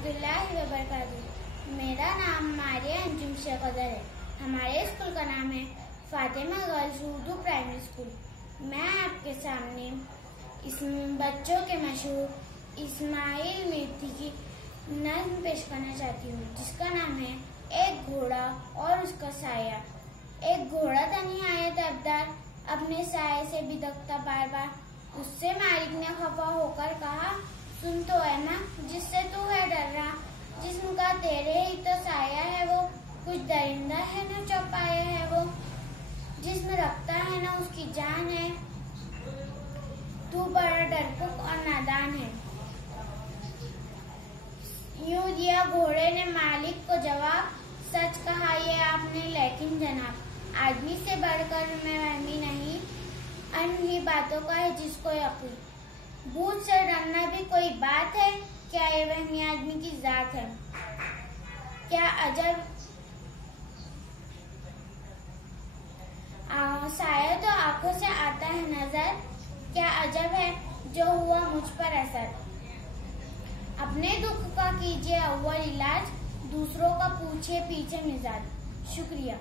रहमतुल्लाहि व बरकातुहू। मेरा नाम मारिया अंजुम शेख अदर है। हमारे स्कूल का नाम है Fatima girls Urdu primary school. मैं आपके सामने इस बच्चों के मशहूर इस्माइल मिर्ती की नज्म पेश करना चाहती हूँ, जिसका नाम है एक घोड़ा और उसका साया। एक घोड़ा तनी आया तबदार, अपने साये से बिदकता बार बार। उससे मालिक ने खफा होकर कहा, सुन तो है ना, जिससे तू है डर रहा, जिस्म का तेरे ही तो साया है वो, कुछ दरिंदा है न चौपाया है वो, जिस्म रखता है ना उसकी जान है, तू बड़ा डरपोक और नादान है। यूं दिया घोड़े ने मालिक को जवाब, सच कहा ये आपने लेकिन जनाब, आदमी से बढ़कर मैं वहमी नहीं, अन्य ही बातों का है जिसको यकीन। भूत से डरना भी कोई बात है, क्या ये वहमी आदमी की जात है। क्या अजब साया तो आंखों से आता है नजर, क्या अजब है जो हुआ मुझ पर असर। अपने दुख का कीजिए अव्वल इलाज, दूसरों का पूछिए पीछे मिजाज। शुक्रिया।